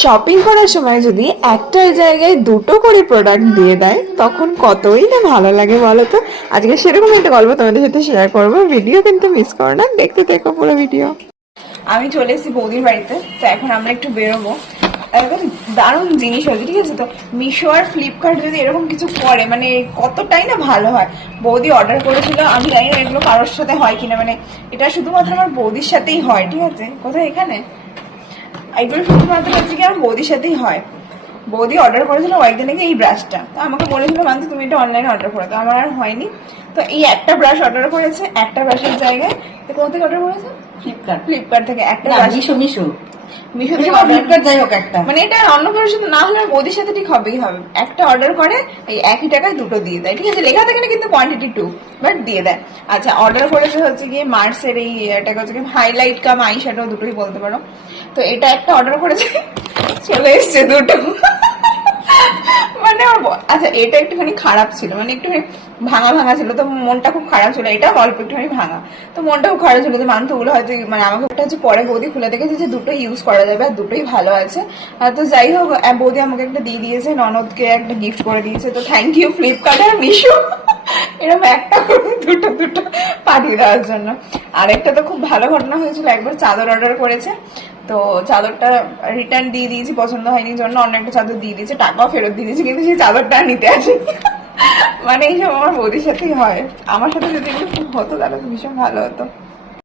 Shopping করার সময় যদি একটার জায়গায় দুটো করে প্রোডাক্ট দিয়ে দেয় তখন কতই না ভালো লাগে বলো তো। আজকে সেরকম একটা গল্প তোমাদের সাথে শেয়ার করবো, ভিডিও কিন্তু মিস করো না, দেখতে থেকো পুরো ভিডিও। আমি চলে এসেছি বৌদির বাড়িতে, তো এখন আমরা একটু বেরোবো। একদম দারুণ জিনিস হয়েছে, ঠিক আছে। তো মিশো আর ফ্লিপকার্ট যদি এরকম কিছু করে মানে কতটাই না ভালো হয়। বৌদি অর্ডার করেছিল, আমি জানি না এগুলো কারোর সাথে হয় কিনা, মানে এটা শুধুমাত্র আমার বৌদির সাথেই হয়, ঠিক আছে। কোথায় এখানে এগুলো শুধুমাত্র হচ্ছে কি আমার বৌদির সাথেই হয়। বৌদি অর্ডার করেছিল কয়েকদিন আগে এই ব্রাশটা, তো আমাকে বলেছিল মানতে তুমি এটা অনলাইনে অর্ডার করো, তো আমার আর হয়নি। তো এই একটা ব্রাশ অর্ডার করেছে, একটা ব্রাশের জায়গায় কোথা থেকে অর্ডার করেছে? ফ্লিপকার্ট থেকে একটা ব্রাশ। মিশো থেকে ফ্লিপকার্ট, যাই হোক একটা, মানে এটা অন্য কারোর সাথে না হলে বৌদির সাথে ঠিক হবেই হবে। একটা অর্ডার করে এই একই টাকায় দুটো দিয়ে দেয়, ঠিক আছে। লেখা থাকে না কিন্তু কোয়ান্টিটি 2, বাট দিয়ে দেয়। আচ্ছা, অর্ডার করেছে হচ্ছে গিয়ে মার্সের এই এটাকে হচ্ছে কি হাইলাইট কাম আই শ্যাডো দুটোই বলতে পারো। তো এটা একটা অর্ডার করেছে, চলে এসছে দুটো। মানে আচ্ছা, এটা একটুখানি খারাপ ছিল, মানে একটুখানি ভাঙা ভাঙা ছিল, তো মনটা খুব খারাপ ছিল। এটা অল্প একটুখানি ভাঙা, তো মনটা খুব খারাপ ছিল যে মান্থগুলো হয়তো মানে আমাকে একটা হচ্ছে পরে বৌদি খুলে দেখেছে যে দুটোই ইউজ করা যাবে আর দুটোই ভালো আছে। তো যাই হোক, বৌদি আমাকে একটা দিয়ে দিয়েছে, ননদকে একটা গিফট করে দিয়েছে। তো থ্যাংক ইউ ফ্লিপকার্ট আর মিশো, এরকম একটা দুটো দুটো পাঠিয়ে দেওয়ার জন্য। আরেকটা তো খুব ভালো ঘটনা হয়েছিল, একবার চাদর অর্ডার করেছে, তো চাদরটা রিটার্ন দিয়ে দিয়েছি, পছন্দ হয়নি জন্য অন্য একটা চাদর দিয়ে দিয়েছে, টাকাও ফেরত দিয়ে দিয়েছি, কিন্তু সেই চাদরটা নিতে আসেনি। মানে এইসব আমার বৌদির সাথেই হয়। আমার সাথে যদি একটু হতো তাহলে তো ভীষণ ভালো হতো।